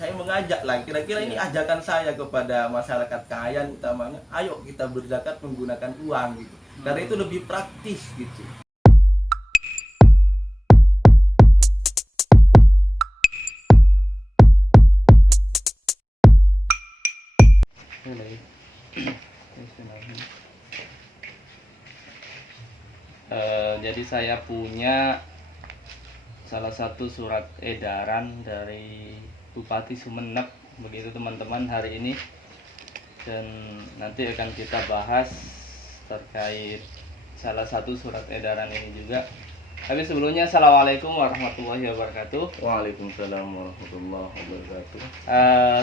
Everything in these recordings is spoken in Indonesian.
saya mengajak lah, kira-kira ini ajakan saya kepada masyarakat Kangayan utamanya, ayo kita berzakat menggunakan uang gitu, karena itu lebih praktis gitu. Jadi saya punya salah satu surat edaran dari Bupati Sumeneb begitu teman-teman hari ini, dan nanti akan kita bahas terkait salah satu surat edaran ini juga. Tapi sebelumnya assalamualaikum warahmatullahi wabarakatuh. Waalaikumsalam warahmatullahi wabarakatuh.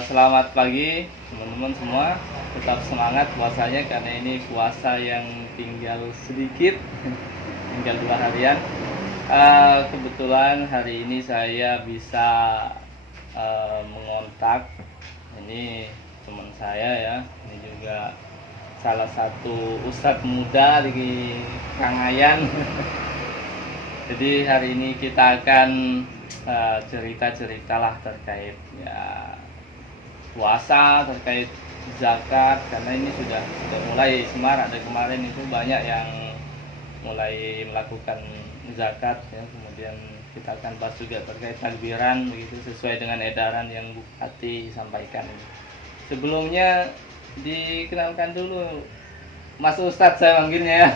Selamat pagi teman-teman semua, tetap semangat puasanya karena ini puasa yang tinggal sedikit, tinggal 2 harian. Kebetulan hari ini saya bisa mengontak ini teman saya ya, ini juga salah satu ustadz muda di Kangayan. Jadi hari ini kita akan cerita-ceritalah terkait ya puasa, terkait zakat, karena ini sudah mulai semarak dari kemarin itu banyak yang mulai melakukan zakat ya. Kemudian kita akan bahas juga terkait takbiran begitu sesuai dengan edaran yang Bupati sampaikan. Sebelumnya dikenalkan dulu Mas Ustadz saya manggilnya ya.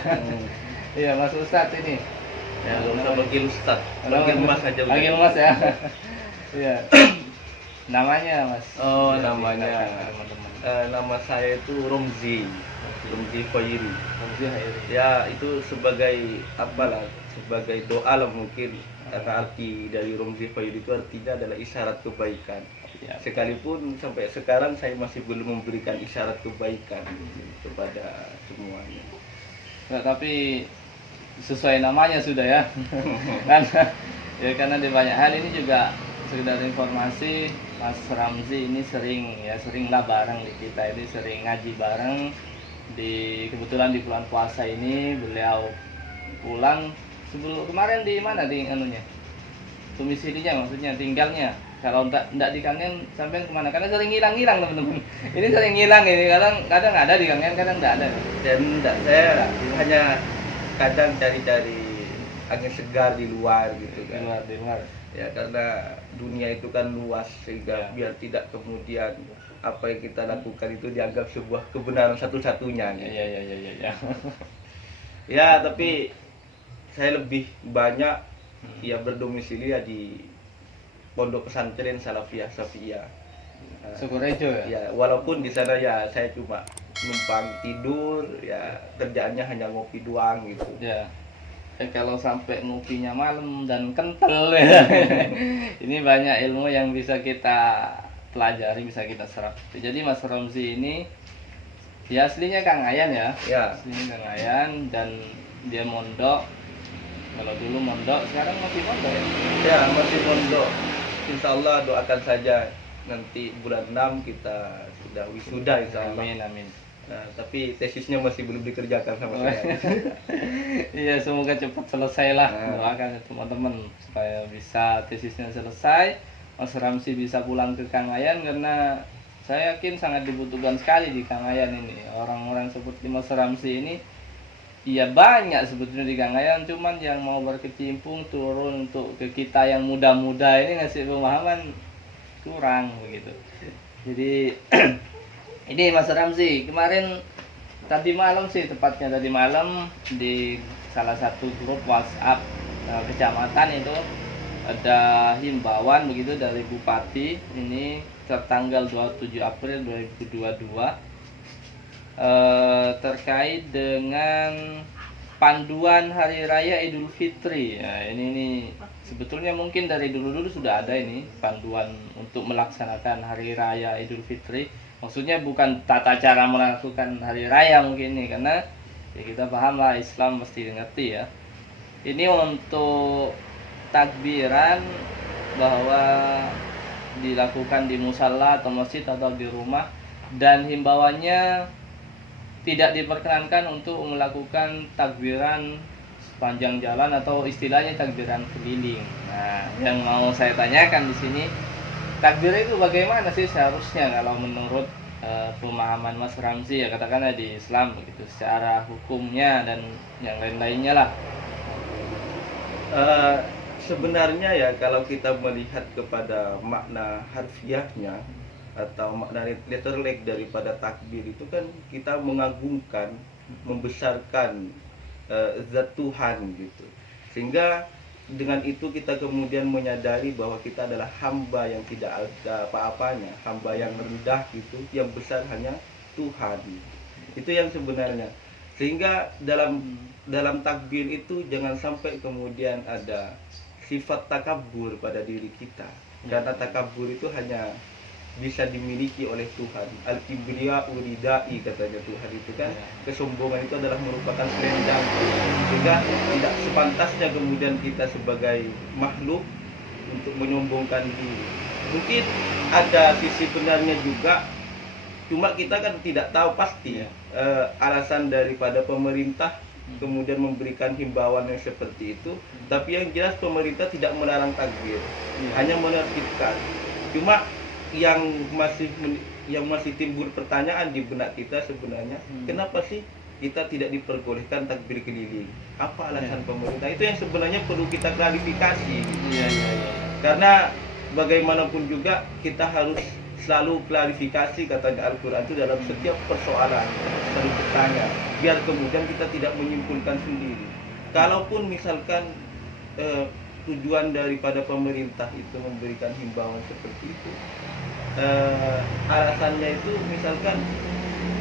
Iya Mas Ustadz ini. Ya, nggak usah panggil Ustadz, panggil Mas aja. Panggil Mas ya. Iya. Namanya Mas. Oh, Ya, namanya. teman-teman. Nama saya itu Romzi Khairi. Romzi Khairi. Ya, itu sebagai apalah, sebagai doa lah mungkin. Karena arti dari Romzi Khairi itu artinya adalah isyarat kebaikan. Ya. Sekalipun sampai sekarang saya masih belum memberikan isyarat kebaikan kepada semuanya. Nggak, tapi sesuai namanya sudah ya. Kan ya, karena di banyak hal ini juga sekedar informasi, Mas Ramzi ini seringlah bareng di kita ini, sering ngaji bareng. Kebetulan di bulan puasa ini beliau pulang sebelum kemarin di mana di anunya, domisilinya maksudnya tinggalnya. Kalau enggak di Kangen sampai kemana, karena sering hilang teman-teman. Ini sering hilang ini, kadang ada di Kangen, kadang enggak ada. Dan saya hanya kadang cari-cari angin segar di luar gitu kan. Di luar. Ya, karena dunia itu kan luas, sehingga biar tidak kemudian apa yang kita lakukan itu dianggap sebuah kebenaran satu-satunya gitu. Iya. Ya, tapi saya lebih banyak ya berdomisili ya di pondok pesantren Salafiyah Safiyah. Sukorejo ya? Ya, walaupun di sana ya saya cuma numpang tidur, ya kerjaannya hanya ngopi doang gitu. Ya. Kalau sampai ngopinya malam dan kental ya. Ini banyak ilmu yang bisa kita pelajari, bisa kita serap. Jadi Mas Romzi ini ya aslinya Kangayan ya. Ya. Aslinya Kangayan dan dia mondok. Kalau dulu mondok, sekarang masih mondok ya? Ya, masih mondok. Insya Allah doakan saja nanti bulan 6 kita sudah wisuda insya Allah. Amin. Nah, tapi tesisnya masih belum dikerjakan sama saya. Iya, semoga cepat selesai lah. Doakan teman-teman supaya bisa tesisnya selesai, Mas Ramzi bisa pulang ke Kangayan, karena saya yakin sangat dibutuhkan sekali di Kangayan ini. Orang-orang seperti Mas Ramzi ini iya banyak sebetulnya di Kangayan, cuman yang mau berkecimpung turun untuk ke kita yang muda-muda ini ngasih pemahaman kurang begitu. Jadi ini Mas Ramzi, kemarin tadi malam di salah satu grup WhatsApp kecamatan itu ada himbauan begitu dari Bupati ini tertanggal 27 April 2022 terkait dengan panduan Hari Raya Idul Fitri. Ya, ini sebetulnya mungkin dari dulu sudah ada ini panduan untuk melaksanakan Hari Raya Idul Fitri. Maksudnya bukan tata cara melakukan hari raya mungkin ini, karena ya kita paham lah, Islam mesti ngerti ya. Ini untuk takbiran bahwa dilakukan di musala atau masjid atau di rumah, dan himbauannya tidak diperkenankan untuk melakukan takbiran sepanjang jalan atau istilahnya takbiran keliling. Nah, yang mau saya tanyakan di sini, takbir itu bagaimana sih seharusnya kalau menurut pemahaman Mas Ramzi ya, katakanlah di Islam begitu, secara hukumnya dan yang lain-lainnya lah. Eh, Sebenarnya ya kalau kita melihat kepada makna harfiahnya atau makna literal daripada takbir itu kan kita mengagungkan, membesarkan zat Tuhan gitu. Sehingga dengan itu kita kemudian menyadari bahwa kita adalah hamba yang tidak ada apa-apanya, hamba yang rendah gitu, yang besar hanya Tuhan. Itu yang sebenarnya. Sehingga dalam takbir itu jangan sampai kemudian ada sifat takabur pada diri kita. Karena takabur itu hanya bisa dimiliki oleh Tuhan. Al-kibriya uridai, katanya Tuhan itu kan, kesombongan itu adalah merupakan selendang. Sehingga tidak sepantasnya kemudian kita sebagai makhluk untuk menyombongkan diri. Mungkin ada sisi benarnya juga, cuma kita kan tidak tahu pasti alasan daripada pemerintah kemudian memberikan himbauan yang seperti itu. Tapi yang jelas pemerintah tidak melarang takbir, hanya menertibkan. Cuma yang masih timbul pertanyaan di benak kita sebenarnya, kenapa sih kita tidak diperbolehkan takbir keliling? Apa alasan pemerintah? Itu yang sebenarnya perlu kita klarifikasi. Karena bagaimanapun juga kita harus selalu klarifikasi, kata Al-Quran itu dalam setiap persoalan selalu bertanya, biar kemudian kita tidak menyimpulkan sendiri. Kalaupun misalkan tujuan daripada pemerintah itu memberikan himbauan seperti itu, alasannya itu misalkan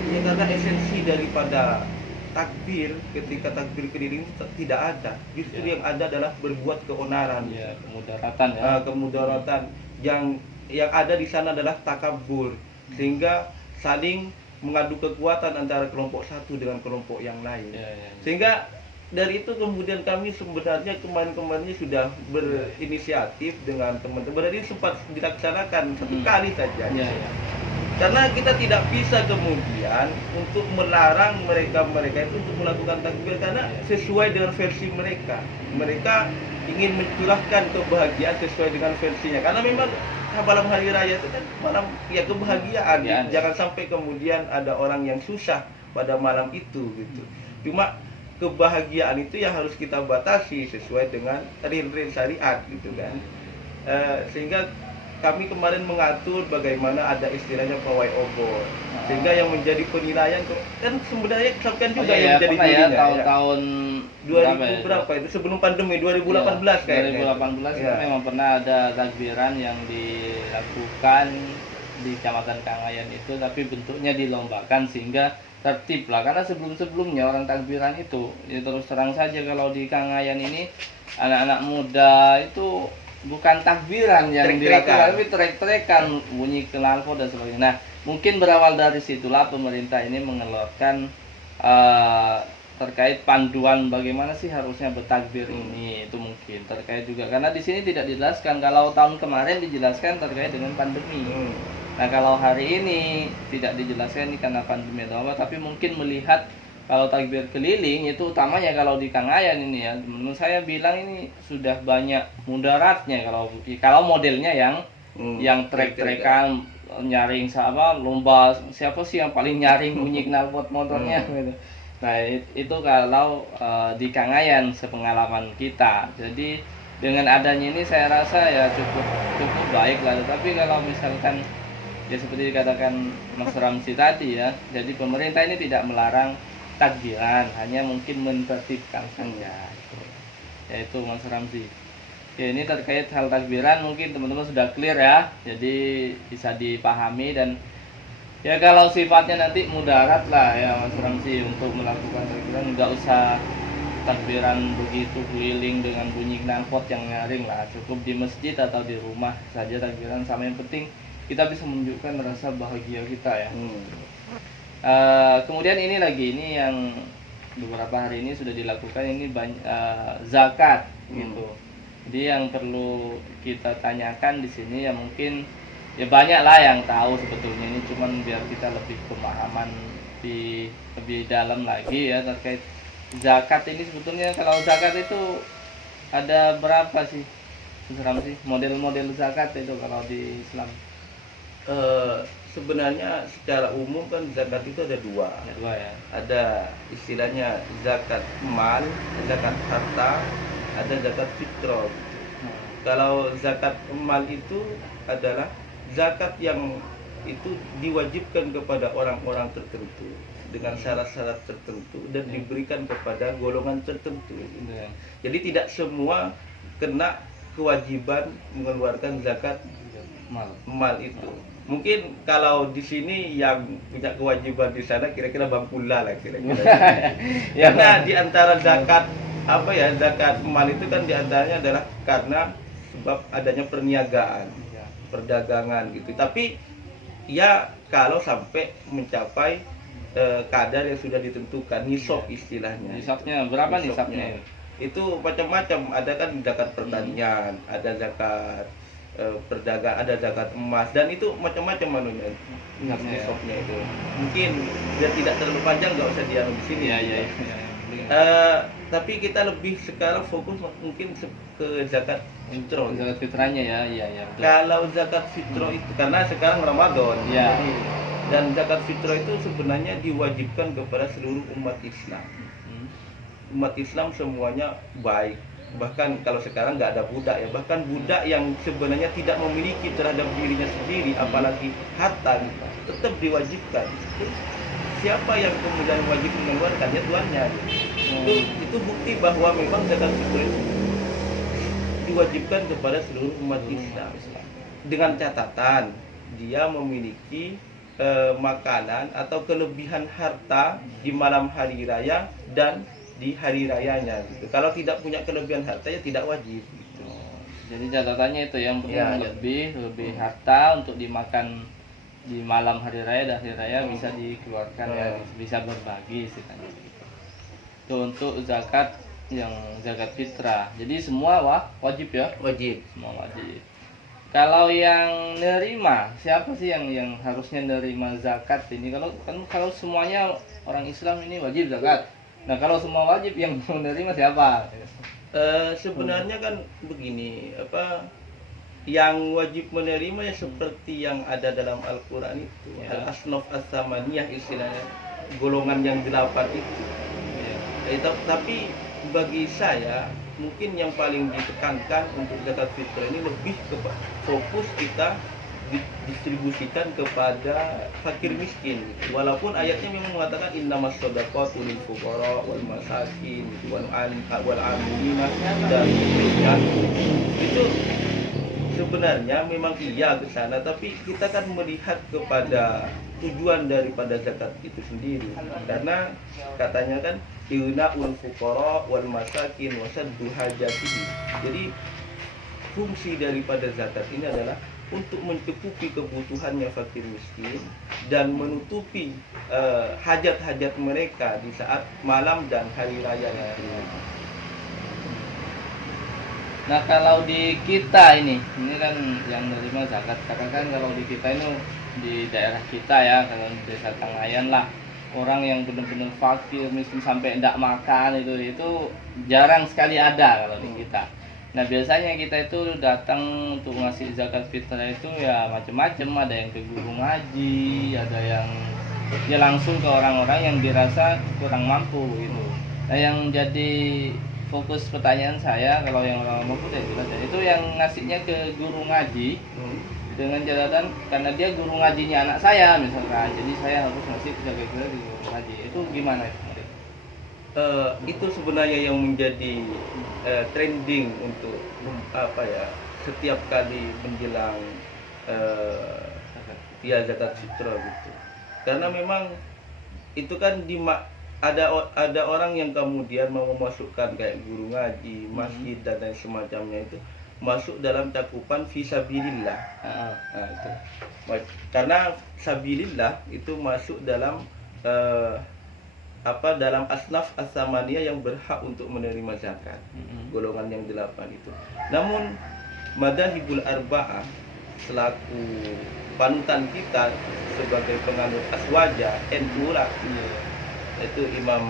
ya karena esensi daripada takbir ketika takbir keliling itu tidak ada, justru yang ada adalah berbuat keonaran, kemudaratan kemudaratan. Yang ada di sana adalah takabur, sehingga saling mengadu kekuatan antara kelompok satu dengan kelompok yang lain. Sehingga dari itu kemudian kami sebenarnya kemarin sudah berinisiatif dengan teman-teman. Ini sempat dilaksanakan satu kali saja. Karena kita tidak bisa kemudian untuk melarang mereka itu untuk melakukan takbir, karena sesuai dengan versi mereka. Mereka ingin mencurahkan kebahagiaan sesuai dengan versinya. Karena memang malam hari raya itu kan malam kebahagiaan. Jangan sampai kemudian ada orang yang susah pada malam itu gitu. Cuma kebahagiaan itu yang harus kita batasi sesuai dengan real syariat gitu kan. Sehingga kami kemarin mengatur bagaimana ada istilahnya pawai obor, sehingga yang menjadi penilaian kan sebenarnya kan juga yang menjadi jurinya tahun-tahun 2000 berapa itu sebelum pandemi 2018 kayaknya. 2018 memang pernah ada takbiran yang dilakukan di Kecamatan Kangayan itu, tapi bentuknya dilombakan sehingga tertib lah. Karena sebelum-sebelumnya orang takbiran itu ya terus terang saja kalau di Kangayan ini anak-anak muda itu bukan takbiran yang dilakukan, tapi trek-trekan, bunyi knalpot dan sebagainya. Nah, mungkin berawal dari situlah pemerintah ini mengeluarkan terkait panduan bagaimana sih harusnya bertakbir ini. Itu mungkin terkait juga karena di sini tidak dijelaskan. Kalau tahun kemarin dijelaskan terkait dengan pandemi. Nah, kalau hari ini tidak dijelaskan ini karena pandemi atau apa, tapi mungkin melihat kalau takbir keliling itu utamanya kalau di Kangayan ini ya, menurut saya bilang ini sudah banyak mudaratnya kalau modelnya yang trek-trekan, nyaring lomba siapa sih yang paling nyaring bunyi knalpot motornya gitu. Nah, itu kalau di Kangayan sepengalaman kita. Jadi dengan adanya ini saya rasa ya cukup baik lah. Tapi kalau misalkan ya seperti dikatakan Mas Ramzi tadi ya, jadi pemerintah ini tidak melarang takbiran, hanya mungkin menertibkan saja. Yaitu Mas Ramzi. Oke, ini terkait hal takbiran mungkin teman-teman sudah clear ya. Jadi bisa dipahami dan ya kalau sifatnya nanti mudarat lah ya Mas Ramzi untuk melakukan takbiran, nggak usah takbiran begitu keliling dengan bunyi knalpot yang nyaring lah. Cukup di masjid atau di rumah saja takbiran, sama yang penting kita bisa menunjukkan rasa bahagia kita ya. Kemudian ini yang beberapa hari ini sudah dilakukan ini zakat gitu. Jadi yang perlu kita tanyakan di sini ya mungkin ya banyak lah yang tahu sebetulnya ini, cuman biar kita lebih pemahaman lebih dalam lagi ya terkait zakat ini. Sebetulnya kalau zakat itu ada berapa sih Islam sih? Model-model zakat itu kalau di Islam. Sebenarnya secara umum kan zakat itu ada dua. Ada dua ya. Ada istilahnya zakat mal, zakat harta, ada zakat fitrah. Kalau zakat mal itu adalah zakat yang itu diwajibkan kepada orang-orang tertentu dengan syarat-syarat tertentu dan diberikan kepada golongan tertentu. Ya. Jadi tidak semua kena kewajiban mengeluarkan zakat mal itu. Mungkin kalau di sini yang punya kewajiban di sana kira-kira Bang Pula lah kira-kira. Ya, Karena di antara zakat zakat mal itu kan di antaranya adalah karena sebab adanya perniagaan, perdagangan gitu. Tapi ya kalau sampai mencapai kadar yang sudah ditentukan, nisab istilahnya. Nisabnya berapa nisabnya? Itu macam-macam, ada kan zakat pertanian, ada zakat perdagangan, ada zakat emas, dan itu macam-macam manunya nisabnya itu. Mungkin biar tidak terlalu panjang nggak usah dianu di sini. Ya. Tapi kita lebih sekarang fokus mungkin ke zakat fitrah. Zakat fitrahnya ya. Betul. Kalau zakat fitrah itu karena sekarang Ramadan. Ya. Dan zakat fitrah itu sebenarnya diwajibkan kepada seluruh umat Islam. Umat Islam semuanya baik. Bahkan kalau sekarang nggak ada budak ya, bahkan budak yang sebenarnya tidak memiliki terhadap dirinya sendiri, apalagi harta, tetap diwajibkan. Siapa yang kemudian wajib mengeluarkannya? Tuannya. Itu bukti bahwa memang zakat fitrah itu diwajibkan kepada seluruh umat Islam dengan catatan dia memiliki makanan atau kelebihan harta di malam hari raya dan di hari rayanya gitu. Kalau tidak punya kelebihan harta ya tidak wajib gitu. Jadi catatannya itu yang Ya, lebih harta untuk dimakan di malam hari raya dan hari raya bisa dikeluarkan ya, bisa berbagi istilahnya gitu. Itu untuk zakat yang zakat fitrah. Jadi semua wajib ya? Wajib. Semua wajib. Kalau yang nerima, siapa sih yang harusnya nerima zakat ini? Kalau semuanya orang Islam ini wajib zakat. Nah, kalau semua wajib yang menerima siapa? Sebenarnya kan begini, yang wajib menerima ya seperti yang ada dalam Al-Qur'an itu, Ya. Al-Asnaf As-Samaniyah istilahnya, golongan yang 8 itu. Tapi bagi saya mungkin yang paling ditekankan untuk zakat fitrah ini lebih ke fokus kita distribusikan kepada fakir miskin. Walaupun ayatnya memang mengatakan innamas shadaqatu lil fuqara wal masakin wal amilina dan itu sebenarnya memang iya ke sana, tapi kita kan melihat kepada tujuan daripada zakat itu sendiri. Karena katanya kan iuna'ul fuqara wal masakin wasaddu hajatihi. Jadi fungsi daripada zakat ini adalah untuk mencukupi kebutuhannya fakir miskin dan menutupi hajat-hajat mereka di saat malam dan hari raya itu. Nah, kalau di kita ini kan yang menerima zakat, katakan kalau di kita ini di daerah kita ya, kalau di desa Tangayan lah, orang yang benar-benar fakir miskin sampai tidak makan itu jarang sekali ada kalau di kita. Nah, biasanya kita itu datang untuk ngasih zakat fitrah itu ya macam-macam, ada yang ke guru ngaji, ada yang ya langsung ke orang-orang yang dirasa kurang mampu gitu. Nah, yang jadi fokus pertanyaan saya, kalau yang orang mampu saya jelas itu yang ngasihnya ke guru ngaji dengan catatan karena dia guru ngajinya anak saya misalkan, jadi saya harus ngasih zakat fitrah di guru ngaji. Itu gimana itu? Itu sebenarnya yang menjadi trending untuk setiap kali menjelang zakat fitrah gitu. Karena memang itu kan ada orang yang kemudian mau memasukkan kayak guru ngaji, masjid dan lain semacamnya itu masuk dalam cakupan fisabilillah. Nah, itu. Karena sabilillah itu masuk dalam dalam asnaf as-samaniyah yang berhak untuk menerima zakat, golongan yang 8 itu. Namun madzhabul arba'ah selaku panutan kita sebagai penganut aswaja NU lah, itu Imam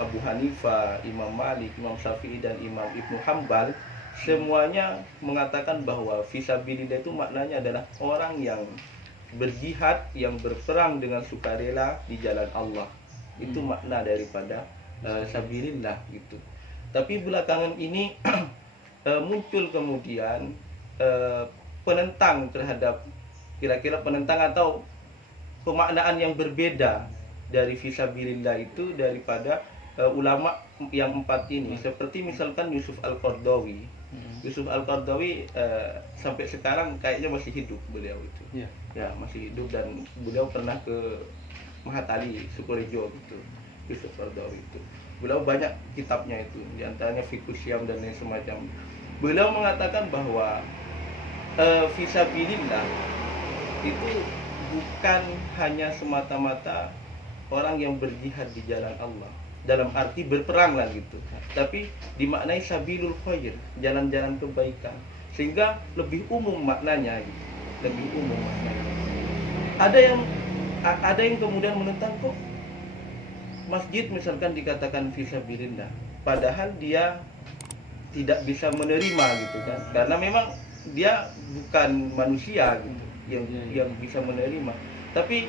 Abu Hanifah, Imam Malik, Imam Syafi'i dan Imam Ibnu Hambal semuanya mengatakan bahwa fisabilillah itu maknanya adalah orang yang berjihad, yang berperang dengan sukarela di jalan Allah. Itu makna daripada sabilillah gitu. Tapi belakangan ini muncul kemudian penentang terhadap, kira-kira penentang atau pemaknaan yang berbeda dari fisabilillah itu daripada ulama yang empat ini, seperti misalkan Yusuf Al-Qaradawi. Yusuf Al-Qaradawi sampai sekarang kayaknya masih hidup beliau itu. Ya, masih hidup, dan beliau pernah ke Mahatali, Sukorejo gitu. Yusuf Al-Qaradawi itu. Beliau banyak kitabnya itu, di antaranya Fiqh Syam dan lain semacam. Beliau mengatakan bahwa fisabilillah itu bukan hanya semata-mata orang yang berjihad di jalan Allah, dalam arti berperang lah gitu, tapi dimaknai sabilul khair, jalan-jalan kebaikan, sehingga lebih umum maknanya gitu. Lebih umum maknanya. Ada yang kemudian menentang, kok masjid misalkan dikatakan fisabilillah, padahal dia tidak bisa menerima gitu kan, karena memang dia bukan manusia gitu yang bisa menerima. Tapi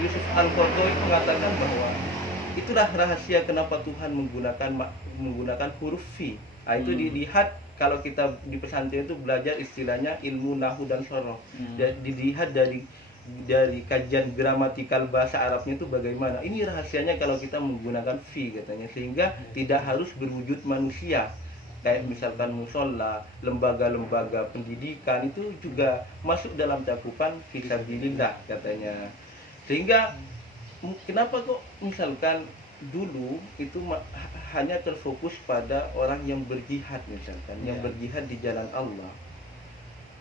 Yusuf Al-Qaradawi mengatakan bahwa itulah rahasia kenapa Tuhan menggunakan huruf fi. Itu dilihat, kalau kita di pesantren itu belajar istilahnya ilmu nahu dan sorof. Dilihat dari kajian gramatikal bahasa Arabnya itu bagaimana. Ini rahasianya kalau kita menggunakan fi katanya, sehingga tidak harus berwujud manusia. Kayak misalkan musola, lembaga-lembaga pendidikan itu juga masuk dalam cakupan fisabilillah katanya. Sehingga kenapa kok misalkan dulu itu hanya terfokus pada orang yang berjihad misalkan, yang berjihad di jalan Allah,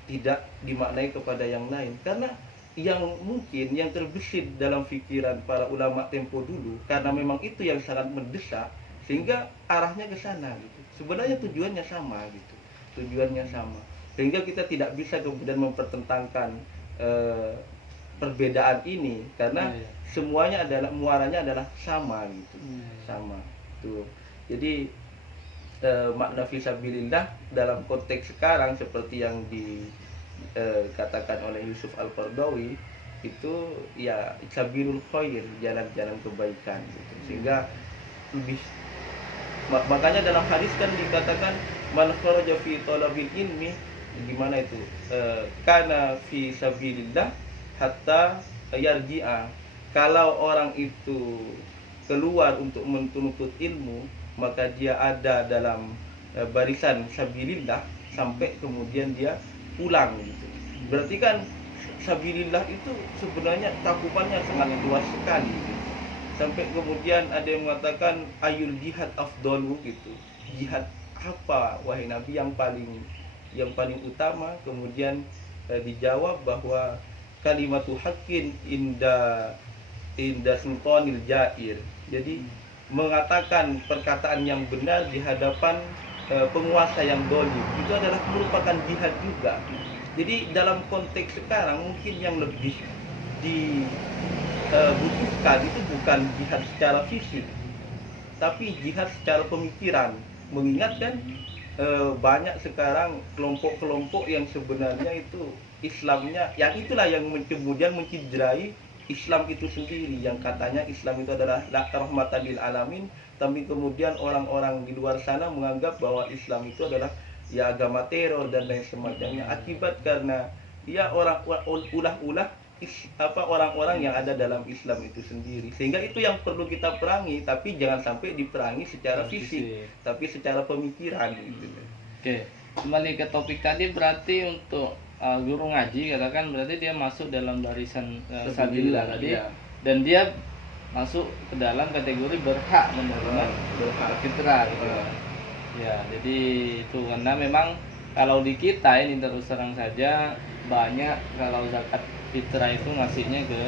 tidak dimaknai kepada yang lain, karena yang mungkin yang terbesit dalam pikiran para ulama tempo dulu, karena memang itu yang sangat mendesak, sehingga arahnya ke sana gitu. Sebenarnya tujuannya sama gitu, sehingga kita tidak bisa kemudian mempertentangkan perbedaan ini, karena semuanya adalah muaranya adalah sama gitu. Sama tuh. Jadi makna fisabilillah dalam konteks sekarang seperti yang dikatakan oleh Yusuf Al-Qaradawi itu ya sabilul khair, jalan-jalan kebaikan gitu. Sehingga lebih, makanya dalam hadis kan dikatakan man kharaja fi talabil ilmi, gimana itu, kana fi sabilillah hatta yarji'a. Kalau orang itu keluar untuk menuntut ilmu, maka dia ada dalam barisan sabilillah sampai kemudian dia pulang gitu. Berarti kan sabilillah itu sebenarnya cakupannya sangat luas sekali gitu. Sampai kemudian ada yang mengatakan ayul jihad afdalu gitu. Jihad apa wahai Nabi yang paling utama? Kemudian dijawab bahwa kalimatu haqqin inda sultanil jair. Jadi mengatakan perkataan yang benar di hadapan penguasa yang dolim, itu adalah merupakan jihad juga. Jadi dalam konteks sekarang mungkin yang lebih dibutuhkan itu bukan jihad secara fisik, tapi jihad secara pemikiran. Mengingat kan banyak sekarang kelompok-kelompok yang sebenarnya itu Islamnya, yang itulah yang kemudian menciderai Islam itu sendiri, yang katanya Islam itu adalah rahmatan lil alamin, tapi kemudian orang-orang di luar sana menganggap bahwa Islam itu adalah ya agama teror dan lain semacamnya, akibat karena ya ulah-ulah orang-orang yang ada dalam Islam itu sendiri. Sehingga itu yang perlu kita perangi, tapi jangan sampai diperangi secara fisik, tapi secara pemikiran gitu. Oke, kembali ke topik tadi, berarti untuk guru ngaji katakan berarti dia masuk dalam barisan sabilillah tadi, dan dia masuk ke dalam kategori berhak menerima fitrah gitu. Ya, jadi itu karena memang kalau di kita ini terus terang saja banyak kalau zakat fitrah itu ngasihnya ke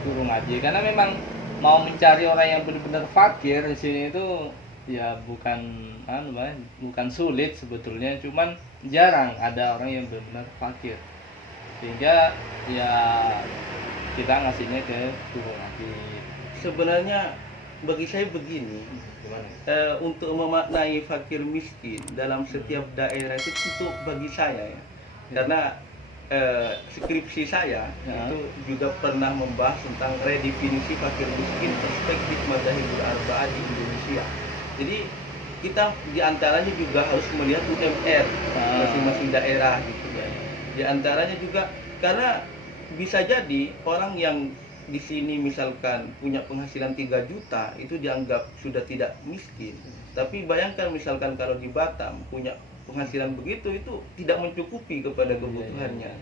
guru ngaji, karena memang mau mencari orang yang benar-benar fakir di sini itu ya bukan sulit sebetulnya, cuman jarang ada orang yang benar-benar fakir, sehingga ya kita ngasihnya ke guru ngaji. Sebenarnya bagi saya begini, Gimana? untuk memaknai fakir miskin dalam setiap daerah itu untuk bagi saya ya, karena skripsi saya Ya. itu juga pernah membahas tentang redefinisi fakir miskin perspektif Madzhabul Arba'ah di Indonesia. Jadi kita diantaranya juga harus melihat UMR masing-masing daerah gitu kan. Diantaranya juga karena bisa jadi orang yang di sini misalkan punya penghasilan 3 juta itu dianggap sudah tidak miskin. Tapi bayangkan misalkan kalau di Batam punya penghasilan begitu itu tidak mencukupi kepada kebutuhannya.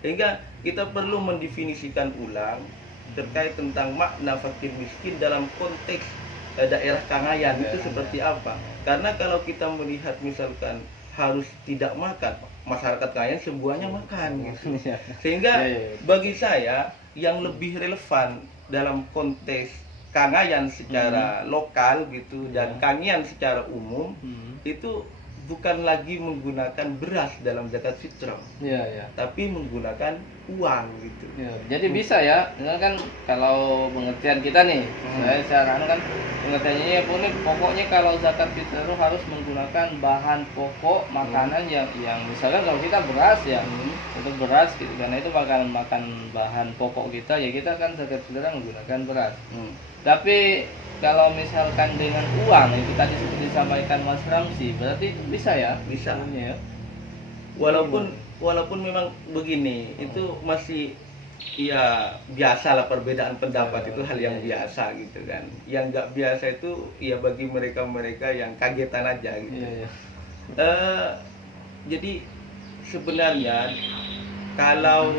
Sehingga kita perlu mendefinisikan ulang terkait tentang makna fakir miskin dalam konteks daerah Kangayan itu seperti apa. Karena kalau kita melihat misalkan harus tidak makan, masyarakat Kangayan semuanya makan gitu. Sehingga bagi saya yang lebih relevan dalam konteks Kangayan secara lokal gitu dan Kangian secara umum itu bukan lagi menggunakan beras dalam zakat fitrah, tapi menggunakan uang gitu. Jadi bisa ya, ini kan kalau pengertian kita nih, saya kan pengertiannya ini pokoknya kalau zakat fitrah itu harus menggunakan bahan pokok makanan yang misalnya kalau kita beras ya, untuk beras gitu, karena itu makan bahan pokok kita ya, kita kan zakat fitrah menggunakan beras. Tapi kalau misalkan dengan uang itu tadi seperti disampaikan Mas Ramsi, berarti bisa ya? Bisa. Ya. Walaupun memang begini, itu masih ya biasalah perbedaan pendapat itu hal yang biasa gitu kan. Yang nggak biasa itu ya bagi mereka yang kagetan aja gitu. Jadi sebenarnya kalau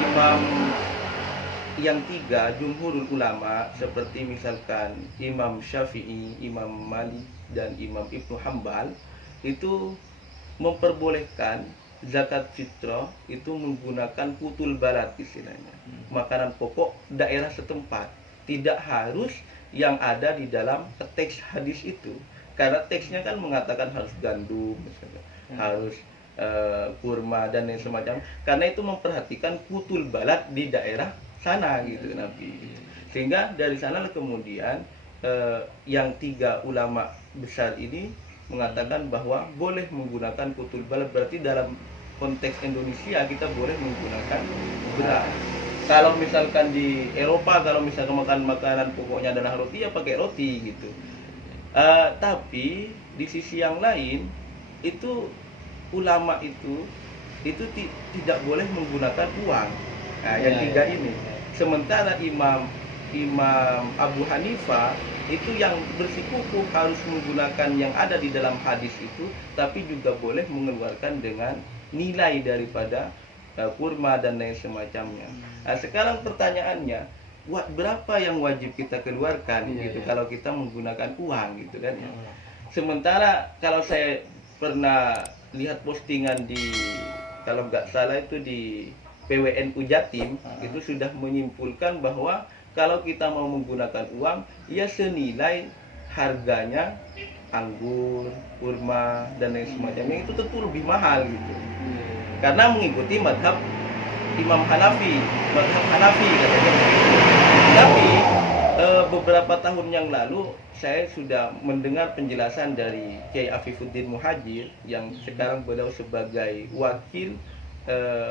imam yang tiga jumhurul ulama seperti misalkan Imam Syafi'i, Imam Malik dan Imam Ibnu Hambal itu memperbolehkan zakat fitrah itu menggunakan kutul balad istilahnya, makanan pokok daerah setempat, tidak harus yang ada di dalam teks hadis itu, karena teksnya kan mengatakan harus gandum misalnya, harus kurma dan lain semacam, karena itu memperhatikan kutul balad di daerah sana gitu Nabi. Sehingga dari sana kemudian yang tiga ulama besar ini mengatakan bahwa boleh menggunakan kutul balad, berarti dalam konteks Indonesia kita boleh menggunakan beras. Kalau misalkan di Eropa kalau misalkan makan makanan pokoknya adalah roti ya pakai roti gitu. Tapi di sisi yang lain itu ulama itu tidak boleh menggunakan uang. Nah, yang tiga ini. Sementara Imam Abu Hanifah itu yang bersikukuh harus menggunakan yang ada di dalam hadis itu, tapi juga boleh mengeluarkan dengan nilai daripada kurma dan lain semacamnya. Nah, sekarang pertanyaannya, berapa yang wajib kita keluarkan gitu kalau kita menggunakan uang gitu kan ya. Sementara kalau saya pernah lihat postingan di, kalau nggak salah itu di PWNU Jatim, itu sudah menyimpulkan bahwa kalau kita mau menggunakan uang ya senilai harganya anggur, kurma dan lain semacamnya, itu tentu lebih mahal gitu. Karena mengikuti madhab Imam Hanafi, madhab Hanafi katanya. Tapi beberapa tahun yang lalu saya sudah mendengar penjelasan dari Kiai Afifuddin Muhajir yang sekarang beliau sebagai wakil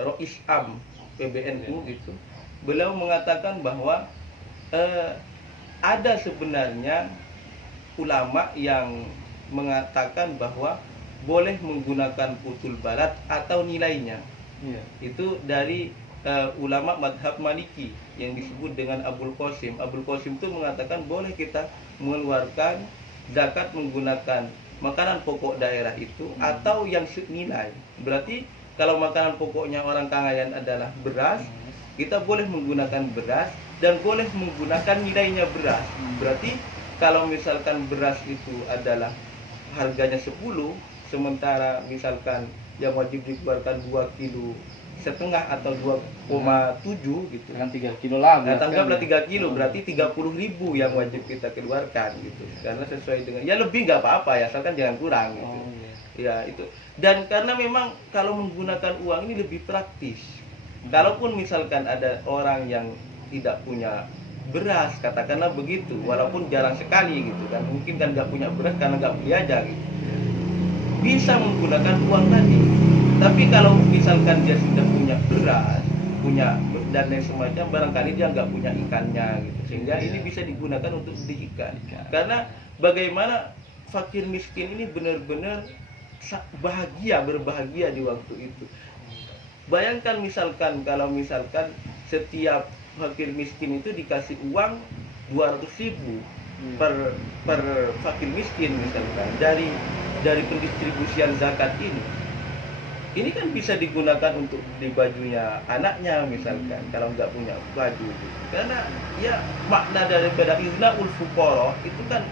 Rois Am PBNU gitu. Beliau mengatakan bahwa ada sebenarnya ulama yang mengatakan bahwa boleh menggunakan kutul balad atau nilainya. Itu dari ulama madhab Maliki yang disebut dengan Abul Qasim. Abul Qasim itu mengatakan boleh kita mengeluarkan zakat menggunakan makanan pokok daerah itu atau yang senilai. Berarti kalau makanan pokoknya orang Kangayan adalah beras, kita boleh menggunakan beras dan boleh menggunakan nilainya beras. Berarti kalau misalkan beras itu adalah harganya 10, sementara misalkan yang wajib dikeluarkan 2,5 kilo atau 2,7 gitu. Kan 3 kilo lah. Nah, tanggaplah 3 kilo, berarti 30.000 yang wajib kita keluarkan gitu. Karena sesuai dengan, ya lebih nggak apa-apa ya, asalkan jangan kurang gitu. Ya itu. Dan karena memang kalau menggunakan uang ini lebih praktis. Kalaupun misalkan ada orang yang tidak punya beras, katakanlah begitu, walaupun jarang sekali gitu kan, mungkin kan nggak punya beras karena nggak beli aja gitu, bisa menggunakan uang tadi. Tapi kalau misalkan dia sudah punya beras, punya dan lain semacam, barangkali dia nggak punya ikannya gitu, sehingga ini bisa digunakan untuk beli ikan. Karena bagaimana fakir miskin ini benar-benar berbahagia di waktu itu. Bayangkan misalkan kalau misalkan setiap fakir miskin itu dikasih uang 200.000 per fakir miskin misalkan dari pendistribusian zakat ini kan bisa digunakan untuk di bajunya anaknya misalkan kalau nggak punya baju gitu. Karena ya makna daripada izna'ul fuqara itu kan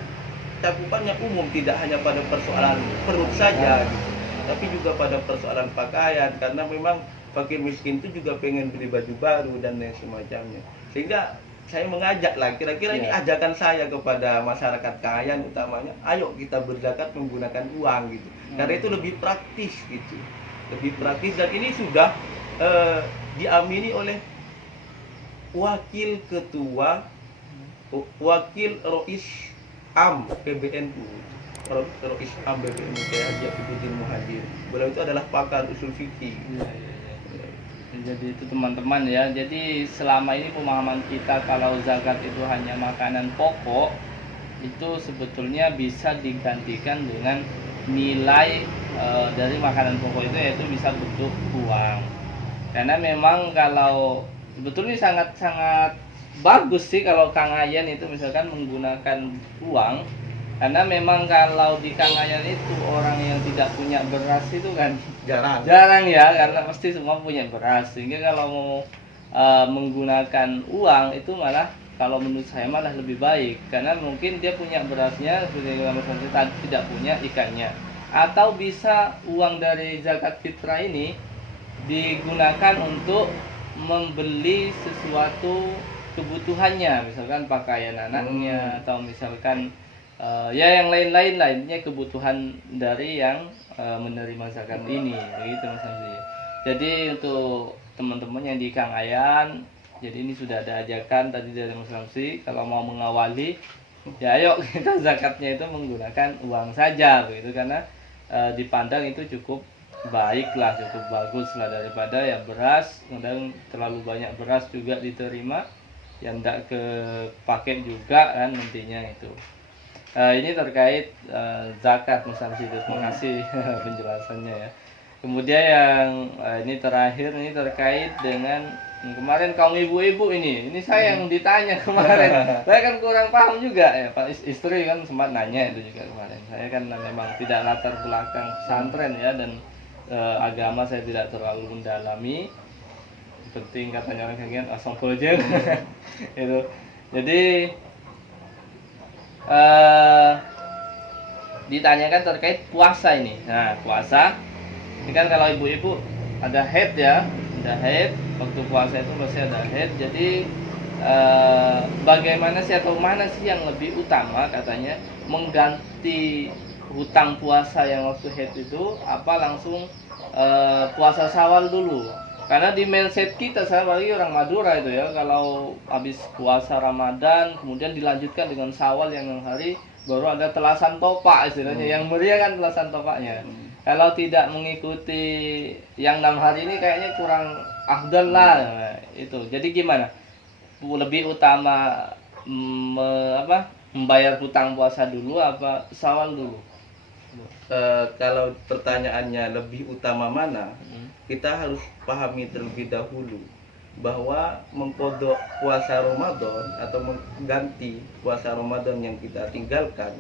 cakupannya umum, tidak hanya pada persoalan perut saja gitu, tapi juga pada persoalan pakaian, karena memang fakir miskin itu juga pengen beli baju baru dan lain semacamnya. Sehingga saya mengajak lah, kira-kira ini ajakan saya kepada masyarakat Kangayan utamanya, ayo kita berzakat menggunakan uang gitu, karena itu lebih praktis gitu, lebih praktis. Dan ini sudah diamini oleh wakil ketua, wakil Rois Am PBNU, Rois Am PBNU Haji Afifuddin Muhajir. Beliau itu adalah pakar usul fikih. Jadi itu teman-teman ya, jadi selama ini pemahaman kita kalau zakat itu hanya makanan pokok, itu sebetulnya bisa digantikan dengan nilai dari makanan pokok itu, yaitu bisa bentuk uang. Karena memang kalau sebetulnya sangat-sangat bagus sih kalau Kangayan itu misalkan menggunakan uang, karena memang kalau di Kangayan itu orang yang tidak punya beras itu kan jarang ya, karena pasti semua punya beras, sehingga kalau mau menggunakan uang itu malah kalau menurut saya malah lebih baik, karena mungkin dia punya berasnya seperti yang tidak punya ikannya, atau bisa uang dari zakat fitrah ini digunakan untuk membeli sesuatu kebutuhannya, misalkan pakaian anaknya atau misalkan ya yang lainnya kebutuhan dari yang menerima zakat ini, begitu Mas Hamzi. Jadi untuk teman-teman yang di Kangayan, jadi ini sudah ada ajakan tadi dari Mas Hamzi, kalau mau mengawali ya ayo kita zakatnya itu menggunakan uang saja begitu, karena dipandang itu cukup baik lah, cukup bagus lah daripada yang beras, kemudian terlalu banyak beras juga diterima yang tidak kepake juga kan nantinya itu. Ini terkait zakat Mas Hamzi, terima kasih penjelasannya ya. Kemudian yang ini terakhir, ini terkait dengan kemarin kaum ibu-ibu ini saya yang ditanya kemarin. Saya kan kurang paham juga ya, Pak istri kan sempat nanya itu juga kemarin. Saya kan memang tidak latar belakang pesantren ya, dan agama saya tidak terlalu mendalami. Penting katanya orang kayak asal aja itu. Jadi ditanyakan terkait puasa ini. Nah, puasa ini kan kalau ibu-ibu ada haid ya, ada haid, waktu puasa itu pasti ada haid. Jadi bagaimana sih atau mana sih yang lebih utama katanya, mengganti hutang puasa yang waktu haid itu apa langsung puasa Syawal dulu? Karena di mindset kita, saya bagi orang Madura itu ya, kalau habis puasa Ramadan kemudian dilanjutkan dengan Syawal yang hari baru ada telasan topak istilahnya, yang meriah kan telasan topaknya. Kalau tidak mengikuti yang 6 hari ini kayaknya kurang afdal lah. Nah, itu. Jadi gimana? Lebih utama membayar hutang puasa dulu apa Syawal dulu? Kalau pertanyaannya lebih utama mana, kita harus pahami terlebih dahulu bahwa mengkodok puasa Ramadan atau mengganti puasa Ramadan yang kita tinggalkan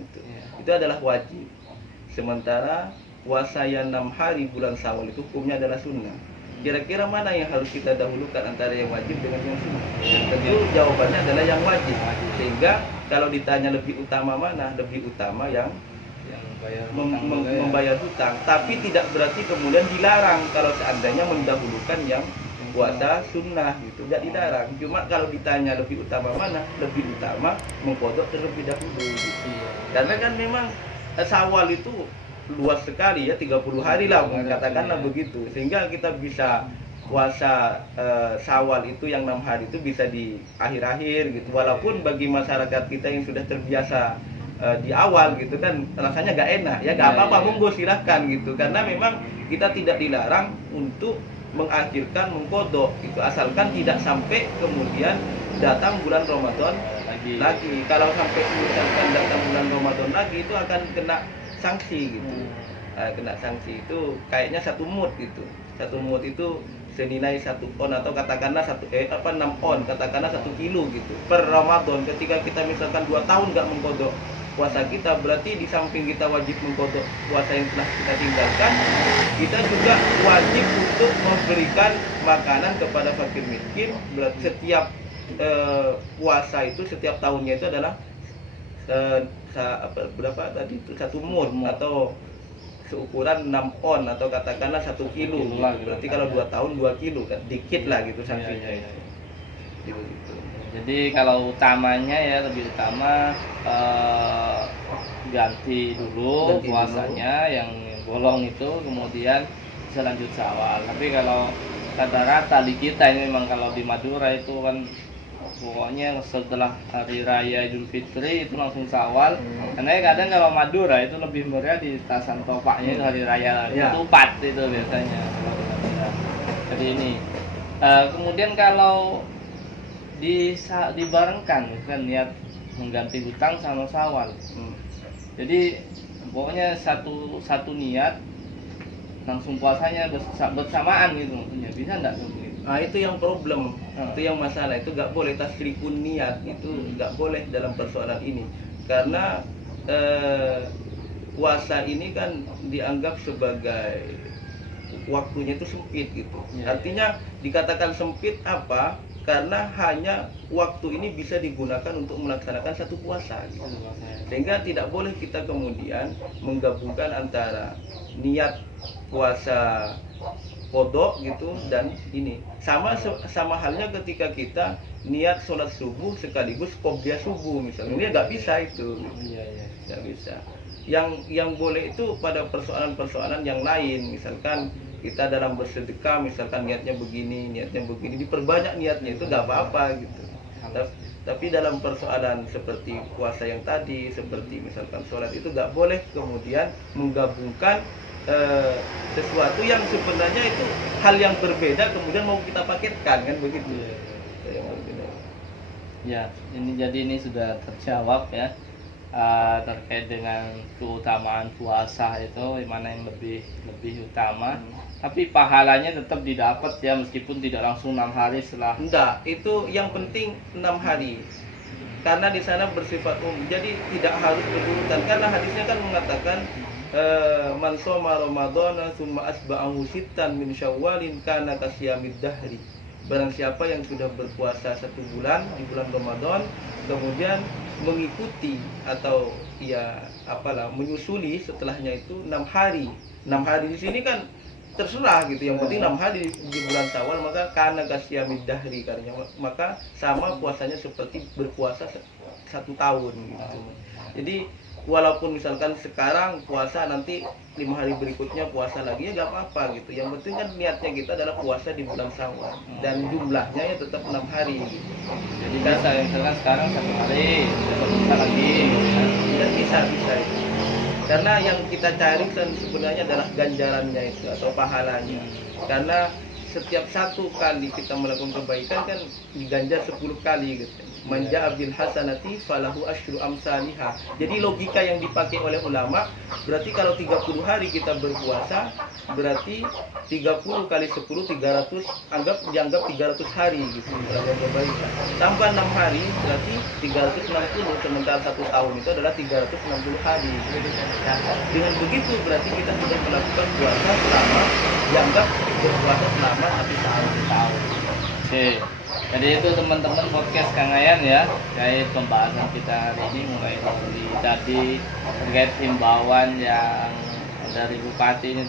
itu adalah wajib. Sementara puasa yang 6 hari bulan Syawal itu hukumnya adalah sunnah. Kira-kira mana yang harus kita dahulukan antara yang wajib dengan yang sunnah? Tentu jawabannya adalah yang wajib. Sehingga kalau ditanya lebih utama mana, lebih utama yang membayar hutang, tapi tidak berarti kemudian dilarang kalau seandainya mendahulukan yang puasa sunnah gitu, tidak dilarang. Cuma kalau ditanya lebih utama mana, lebih utama mengkodok terlebih dahulu gitu. Karena kan memang Syawal itu luas sekali ya, 30 hari lah katakanlah begitu, sehingga kita bisa puasa Syawal itu yang 6 hari itu bisa di akhir-akhir gitu. Walaupun bagi masyarakat kita yang sudah terbiasa di awal gitu kan rasanya gak enak ya, gak apa-apa, monggo silahkan gitu, karena memang kita tidak dilarang untuk mengakhirkan mengkodok itu, asalkan tidak sampai kemudian datang bulan Ramadan lagi. Kalau sampai misalkan datang bulan Ramadan lagi itu akan kena sanksi gitu. Kena sanksi itu kayaknya 1 mud gitu. 1 mud itu senilai 1 on atau katakanlah 6 on, katakanlah 1 kilo gitu per Ramadan. Ketika kita misalkan 2 tahun nggak mengkodok puasa kita, berarti di samping kita wajib mengkodok puasa yang telah kita tinggalkan, kita juga wajib untuk memberikan makanan kepada fakir miskin. Berarti setiap puasa itu setiap tahunnya itu adalah berapa tadi itu 1 mud atau seukuran 6 on atau katakanlah 1 kilo gitu. Berarti kalau 2 tahun 2 kilo kan dikit lah gitu sanksinya. Gitu. Jadi kalau utamanya ya lebih utama ganti dulu puasanya yang bolong itu, kemudian bisa lanjut Syawal. Tapi kalau rata-rata di kita ini memang kalau di Madura itu kan pokoknya setelah hari raya Idul Fitri itu langsung Syawal. Karena kadang kalau Madura itu lebih meriah di Tasan Topaknya itu hari raya ketupat itu biasanya. Jadi ini kemudian kalau dibarengkan kan niat mengganti hutang sama Syawal. Jadi pokoknya satu niat langsung puasanya bersamaan gitu maksudnya. Bisa enggak seperti itu? Nah, itu yang problem. Itu yang masalah, itu nggak boleh tasrifun niat, itu nggak boleh dalam persoalan ini. Karena puasa ini kan dianggap sebagai waktunya itu sempit gitu. Artinya dikatakan sempit apa? Karena hanya waktu ini bisa digunakan untuk melaksanakan satu puasa gitu. Sehingga tidak boleh kita kemudian menggabungkan antara niat puasa kodok gitu dan ini. Sama halnya ketika kita niat sholat subuh sekaligus qobliyah subuh misalnya. Ini nggak bisa itu. Nggak bisa. Yang boleh itu pada persoalan-persoalan yang lain, misalkan kita dalam bersedekah, misalkan niatnya begini, diperbanyak niatnya, itu nggak apa-apa gitu. Tapi dalam persoalan seperti puasa yang tadi, seperti misalkan sholat, itu nggak boleh kemudian menggabungkan sesuatu yang sebenarnya itu hal yang berbeda kemudian mau kita paketkan, kan begitu. Ya, ini sudah terjawab ya. Terkait dengan keutamaan puasa itu mana yang lebih utama, tapi pahalanya tetap didapat ya meskipun tidak langsung 6 hari setelah. Enggak, itu yang penting 6 hari karena di sana bersifat umum, jadi tidak harus berurutan karena hadisnya kan mengatakan man shoma ramadhana tsumma asba'ahu sittan min syawalin kana kasyamid dahri. Barang siapa yang sudah berpuasa 1 bulan di bulan Ramadan kemudian mengikuti atau ya apalah menyusuli setelahnya itu 6 hari. 6 hari di sini kan terserah gitu, yang penting 6 hari di bulan Syawal, maka kana kasyamid dahri, karena maka sama puasanya seperti berpuasa 1 tahun gitu. Jadi walaupun misalkan sekarang puasa, nanti 5 hari berikutnya puasa lagi, ya gak apa-apa gitu. Yang penting kan niatnya kita adalah puasa di bulan Syawal dan jumlahnya ya tetap 6 hari gitu. Jadi bisa misalkan sekarang 1 hari bisa lagi dan bisa itu. Karena yang kita cari kan sebenarnya adalah ganjarannya itu atau pahalanya. Karena setiap 1 kali kita melakukan kebaikan kan diganjar 10 kali gitu. Manja abil hasanati falahu asyru amsalihha. Jadi logika yang dipakai oleh ulama, berarti kalau 30 hari kita berpuasa, berarti 30 kali 10 300, dianggap 300 hari gitu melakukan kebaikan. Tambah 6 hari berarti 360, sementara 1 tahun itu adalah 360 hari. Nah, dengan begitu berarti kita sudah melakukan puasa selama, dianggap berpuasa selama 1 tahun. Oke. Jadi itu teman-teman podcast Kang Ayan ya, terkait pembahasan kita hari ini mulai dari tadi terkait himbauan yang dari Bupati ini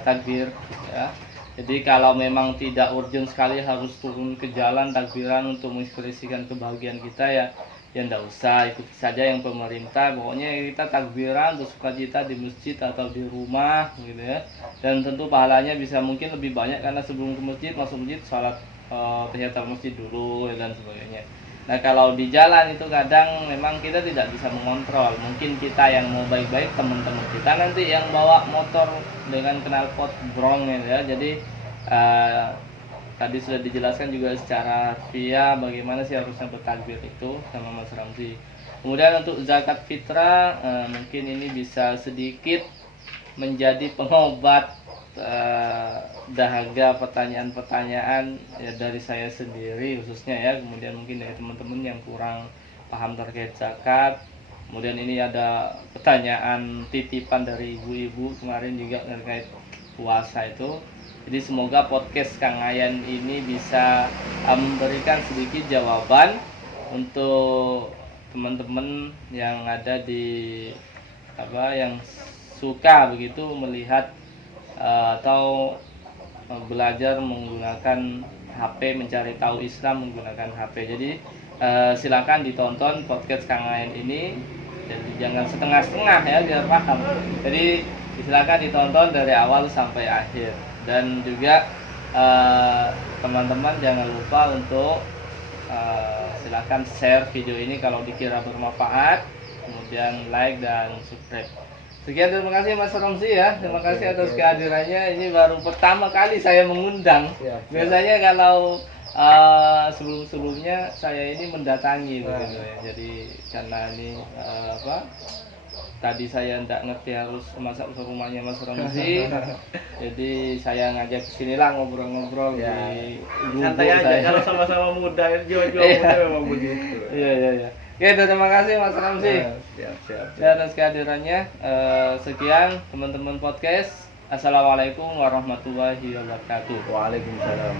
takbir ya. Jadi kalau memang tidak urgent sekali harus turun ke jalan takbiran untuk mengekspresikan kebahagiaan kita ya, ya ndak usah, ikuti saja yang pemerintah. Pokoknya kita takbiran bersukacita di masjid atau di rumah gitu ya. Dan tentu pahalanya bisa mungkin lebih banyak karena sebelum ke masjid, masuk masjid sholat tahiyatul masjid dulu dan sebagainya. Nah kalau di jalan itu kadang memang kita tidak bisa mengontrol. Mungkin kita yang mau baik-baik, teman-teman kita nanti yang bawa motor dengan knalpot brong ya. Jadi tadi sudah dijelaskan juga secara via bagaimana sih harusnya bertakbir itu sama Mas Ramzi. Kemudian untuk zakat fitrah mungkin ini bisa sedikit menjadi pengobat dahaga pertanyaan-pertanyaan ya dari saya sendiri khususnya ya, kemudian mungkin dari teman-teman yang kurang paham terkait zakat. Kemudian ini ada pertanyaan titipan dari ibu-ibu kemarin juga terkait puasa itu. Jadi semoga podcast Kang Ayan ini bisa memberikan sedikit jawaban untuk teman-teman yang ada di yang suka begitu melihat atau belajar menggunakan HP, mencari tahu Islam menggunakan HP. Jadi silakan ditonton podcast Kang Ayan ini. Jadi jangan setengah-setengah ya biar paham. Jadi silakan ditonton dari awal sampai akhir. Dan juga teman-teman jangan lupa untuk silakan share video ini kalau dikira bermanfaat, kemudian like dan subscribe. Sekian, terima kasih Mas Ramzi ya. Terima kasih atas kehadirannya. Ini baru pertama kali saya mengundang. Biasanya kalau sebelum-sebelumnya saya ini mendatangi begitu ya. Jadi karena ini tadi saya tidak ngerti harus masak ke rumahnya Mas Ramzi. Jadi saya ngajak kesinilah ngobrol-ngobrol di grup santai aja saya. kalau sama-sama muda, jiwa-jiwa muda memang begitu. Iya. Oke, terima kasih Mas Ramzi. Siap. Atas kehadirannya. Sekian teman-teman podcast. Assalamualaikum warahmatullahi wabarakatuh. Waalaikumsalam.